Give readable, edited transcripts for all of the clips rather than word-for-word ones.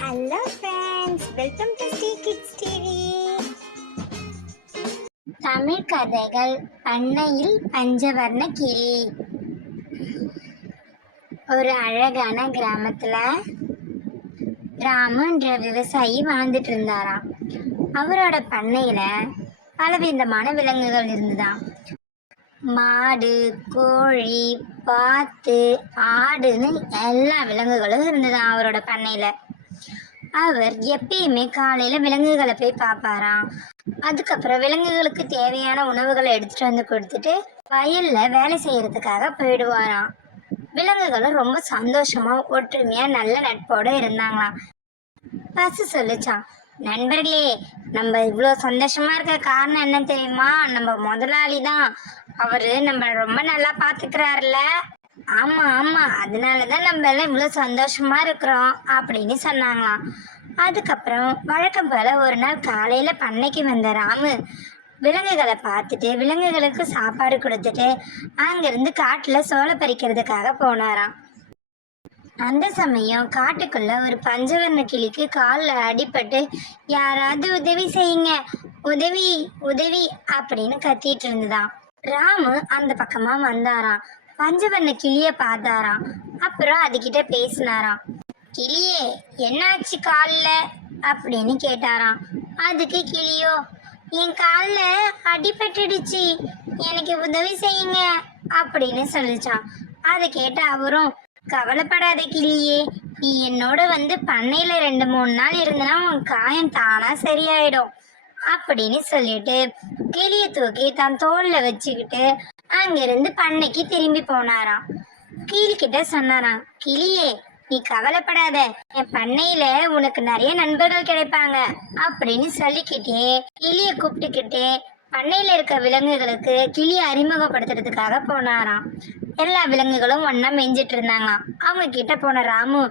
Hello friends, welcome to Sri kids TV. Tamil கதைகள். பண்ணையில் பஞ்சவர்ண கிளி. ஒரு அழகான கிராமத்துல ராமுன்ற விவசாயி வாழ்ந்துட்டு இருந்தாராம். அவரோட பண்ணையில பலவிதமான விலங்குகள் இருந்துதான். மாடு, கோழி, பாத்து, ஆடுன்னு எல்லா விலங்குகளும் இருந்துதான் அவரோட பண்ணையில. அவர் எப்பயுமே காலையில விலங்குகளை போய் பார்ப்பாராம். அதுக்கப்புறம் விலங்குகளுக்கு தேவையான உணவுகளை எடுத்துட்டு வந்து கொடுத்துட்டு வயல்ல வேலை செய்யறதுக்காக போயிடுவாராம். விலங்குகளும் ரொம்ப சந்தோஷமா ஒற்றுமையா நல்ல நட்போட இருந்தாங்களாம். பசு சொல்லுச்சான், நண்பர்களே, நம்ம இவ்வளோ சந்தோஷமா இருக்க காரணம் என்ன தெரியுமா? நம்ம முதலாளி தான். அவரு நம்ம ரொம்ப நல்லா பாத்துக்கிறாருல. ஆமா ஆமா, அதனாலதான் நம்ம எல்லாம் இவ்வளவு சந்தோஷமா இருக்கிறோம் அப்படின்னு சொன்னாங்களாம். அதுக்கப்புறம் வழக்கம் போல ஒரு நாள் காலையில பண்ணைக்கு வந்த ராமு விலங்குகளை பார்த்துட்டு விலங்குகளுக்கு சாப்பாடு கொடுத்துட்டு அங்கிருந்து காட்டுல சோளை பறிக்கிறதுக்காக போனாராம். அந்த சமயம் காட்டுக்குள்ள ஒரு பஞ்சவர்ண கிளிக்கு காலில் அடிபட்டு, யாராவது உதவி செய்யுங்க, உதவி உதவி அப்படின்னு கத்திட்டு இருந்துதான். ராமு அந்த பக்கமா வந்தாராம். பஞ்சவர்ண கிளிய பார்த்தாராம். அப்புறம் அதுகிட்ட பேசினாராம். கிளியே, என்னாச்சு காலில் அப்படின்னு கேட்டாராம். அதுக்கு கிளியோ, என் காலில் அடிபட்டுடுச்சு, எனக்கு உதவி செய்யுங்க அப்படின்னு சொல்லிச்சான். அதை கேட்ட அவரும், கவலைப்படாத கிளியே, நீ என்னோட வந்து பண்ணையில 2-3 நாள் இருந்தனா உன் காயம் தானா சரியாயிடும் அப்படின்னு சொல்லிட்டு கிளிய தூக்கி தன் தோல்ல வச்சுக்கிட்டு அங்கிருந்து பண்ணைக்கு திரும்பி போனாராம். கிளிக்கிட்ட சொன்னாராம், கிளியே, நீ கவலைப்படாத, என் பண்ணையில உனக்கு நிறைய நண்பர்கள் கிடைப்பாங்க அப்படின்னு சொல்லிக்கிட்டே கிளிய கூப்பிட்டுக்கிட்டே பண்ணையில இருக்க விலங்குகளுக்கு கிளியை அறிமுகப்படுத்துறதுக்காக போனாராம். எல்லா விலங்குகளும் ஒன்னா மெஞ்சிட்டு இருந்தாங்களாம். அவங்க கிட்ட போன ராமு,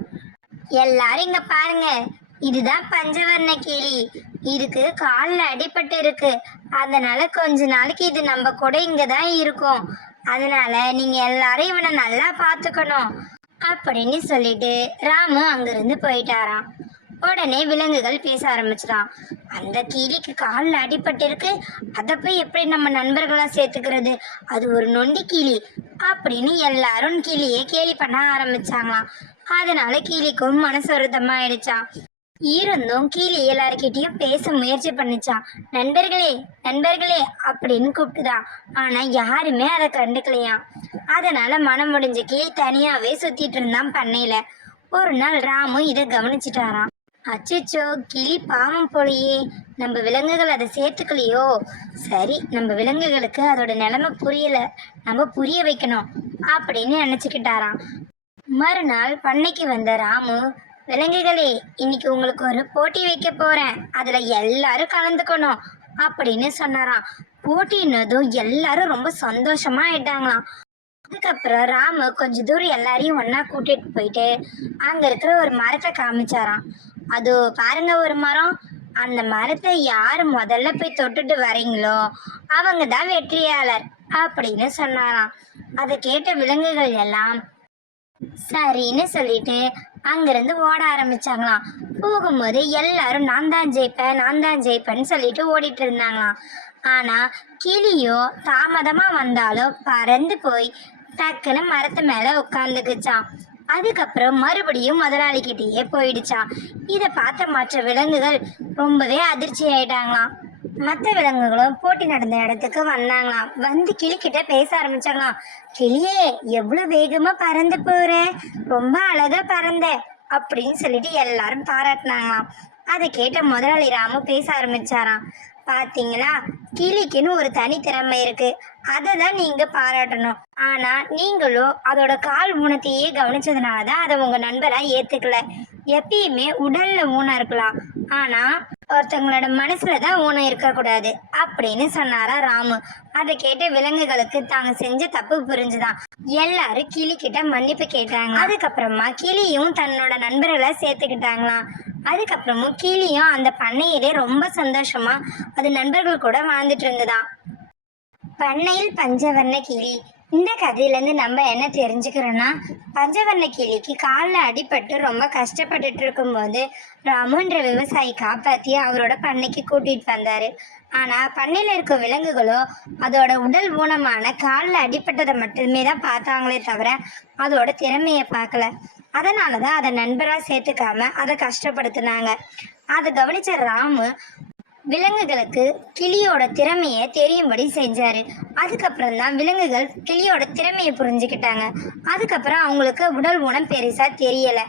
எல்லாரும் இங்க பாருங்க, இதுதான் பஞ்சவர்ண கிளி. இதுக்கு காலில் அடிபட்டு இருக்கு. அதனால கொஞ்ச நாளைக்கு இது நம்ம கூட இங்கதான் இருக்கும். அதனால நீங்க எல்லாரும் இவனை நல்லா பாத்துக்கணும் அப்படின்னு சொல்லிட்டு ராமு அங்கிருந்து போயிட்டாராம். உடனே விலங்குகள் பேச ஆரம்பிச்சிடான். அந்த கிளிக்கு காலில் அடிபட்டு இருக்கு, அதை போய் எப்படி நம்ம நண்பர்களா சேர்த்துக்கிறது? அது ஒரு நொண்டி கிளி அப்படின்னு எல்லாரும் கிளியை கேலி பண்ண ஆரம்பிச்சாங்களாம். அதனால கிளிக்கும் மனசு வருத்தமாயிடுச்சான். இருந்தும் கிளி எல்லார்கிட்டையும் பேச முயற்சி பண்ணிச்சான். நண்பர்களே நண்பர்களே அப்படின்னு கூப்பிட்டுதான். ஆனா யாருமே அதை கண்டுக்கலையாம். அதனால மனம் முடிஞ்ச கிளி தனியாவே சுத்திட்டு இருந்தான் பண்ணையில. ஒரு நாள் ராமு இதை கவனிச்சுட்டாராம். அச்சோ, கிளி பாவம் போலையே, நம்ம விலங்குகள் அதை சேர்த்துக்கலையோ? சரி, நம்ம விலங்குகளுக்கு அதோட நிலைமை புரியல, நம்ம புரிய வைக்கணும் அப்படின்னு நினைச்சுக்கிட்டாராம். மறுநாள் பண்ணைக்கு வந்த ராமு, விலங்குகளே, இன்னைக்கு உங்களுக்கு ஒரு போட்டி வைக்க போறேன், அதுல எல்லாரும் கலந்துக்கணும் அப்படின்னு சொன்னாராம். போட்டின்னதும் எல்லாரும் ரொம்ப சந்தோஷமா ஆயிட்டாங்களாம். அதுக்கப்புறம் ராமு கொஞ்ச தூரம் எல்லாரையும் ஒன்னா கூட்டிட்டு போயிட்டு அங்க இருக்கிற ஒரு மரத்தை காமிச்சாராம். அது பாருங்க, ஒரு மரம், அந்த மரத்தை யாரு முதல்ல போய் தொட்டுட்டு வரீங்களோ அவங்க தான் வெற்றியாளர் அப்படின்னு சொன்னாராம். அதை கேட்ட விலங்குகள் எல்லாம் சரின்னு சொல்லிட்டு அங்கிருந்து ஓட ஆரம்பிச்சாங்களாம். போகும்போது எல்லாரும் நான் தான் ஜெயிப்பேன்னு சொல்லிட்டு ஓடிட்டு இருந்தாங்களாம். ஆனா கிளியோ தாமதமா வந்தாலும் பறந்து போய் டக்குன்னு மரத்து மேல உட்காந்துக்குச்சான். அதுக்கப்புறம் மறுபடியும் முதலாளிகிட்டயே போயிடுச்சான். இதை பார்த்த மற்ற விலங்குகள் ரொம்பவே அதிர்ச்சி ஆயிட்டாங்களாம். மற்ற விலங்குகளும் போட்டி நடந்த இடத்துக்கு வந்தாங்களாம். வந்து கிளிக்கிட்ட பேச ஆரம்பிச்சாங்களாம். கிளியே, எவ்வளவு வேகமா பறந்து போற, ரொம்ப அழகா பறந்த அப்படின்னு சொல்லிட்டு எல்லாரும் பாராட்டினாங்களாம். அதை கேட்ட முதலாளி ராமு பேச ஆரம்பிச்சாராம். பாத்தீங்களா, கிளிக்குன்னு ஒரு தனித்திறமை இருக்கு, அதை தான் நீங்க பாராட்டணும். ஆனா நீங்களும் அதோட கால் ஊனத்தையே கவனிச்சதுனாலதான் அதை உங்க நண்பரா ஏத்துக்கல. எப்பயுமே உடல்ல ஊனம் இருக்கலாம், ஆனா ஒருத்தவங்களோட மனசுலதான் ஊனம் இருக்கக்கூடாது அப்படின்னு சொன்னாரா ராமு. அதை கேட்ட விலங்குகளுக்கு தாங்க செஞ்ச தப்பு புரிஞ்சுதான். எல்லாரும் கிளி கிட்ட மன்னிப்பு கேட்டாங்க. அதுக்கப்புறமா கிளியும் தன்னோட நண்பர்களை சேர்த்துக்கிட்டாங்களாம். அதுக்கப்புறமும் கிளியும் அந்த பண்ணையிலே ரொம்ப சந்தோஷமா அது நண்பர்கள் கூட வாழ்ந்துட்டு இருந்ததாம். பண்ணையில் பஞ்சவர்ண கிளி. இந்த கதையிலேருந்து நம்ம என்ன தெரிஞ்சுக்கிறோன்னா, பஞ்சவர்ண கிளிக்கு காலில் அடிபட்டு ரொம்ப கஷ்டப்பட்டுட்டு இருக்கும்போது ராமுன்ற விவசாயி காப்பாற்றி அவரோட பண்ணைக்கு கூட்டிகிட்டு வந்தார். ஆனால் பண்ணையில் இருக்க விலங்குகளோ அதோட உடல் ஊனமான காலில் அடிபட்டதை மட்டுமே தான் பார்த்தாங்களே தவிர அதோட திறமையை பார்க்கல. அதனால தான் அதை நண்பராக சேர்த்துக்காம அதை கஷ்டப்படுத்தினாங்க. அதை கவனித்த ராமு விலங்குகளுக்கு கிளியோட திறமையை தெரியும்படி செஞ்சாரு. அதுக்கப்புறம் தான் விலங்குகள் கிளியோட திறமையை புரிஞ்சுக்கிட்டாங்க. அதுக்கப்புறம் அவங்களுக்கு உடல் ஊனம் பெருசா தெரியல.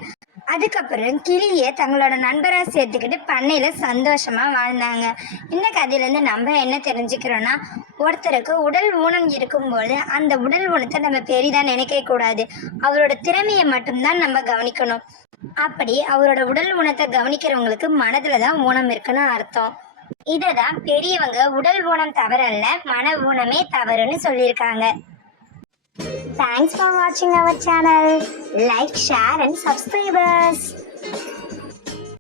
அதுக்கப்புறம் கிளியை தங்களோட நண்பரா சேர்த்துக்கிட்டு பண்ணையில சந்தோஷமா வாழ்ந்தாங்க. இந்த கதையிலேருந்து நம்ம என்ன தெரிஞ்சுக்கிறோன்னா, ஒருத்தருக்கு உடல் ஊனம் இருக்கும்போது அந்த உடல் ஊனத்தை நம்ம பெரிதா நினைக்க கூடாது. அவரோட திறமையை மட்டும்தான் நம்ம கவனிக்கணும். அப்படி அவரோட உடல் ஊனத்தை கவனிக்கிறவங்களுக்கு மனதுல தான் ஊனம் இருக்குன்னு அர்த்தம். இததான் பெரியவங்க உடல் ஊனம் தவறல்ல, மன ஊனமே தவறுன்னு சொல்லியிருக்காங்க. Thanks for watching our channel. Like, share and subscribe us.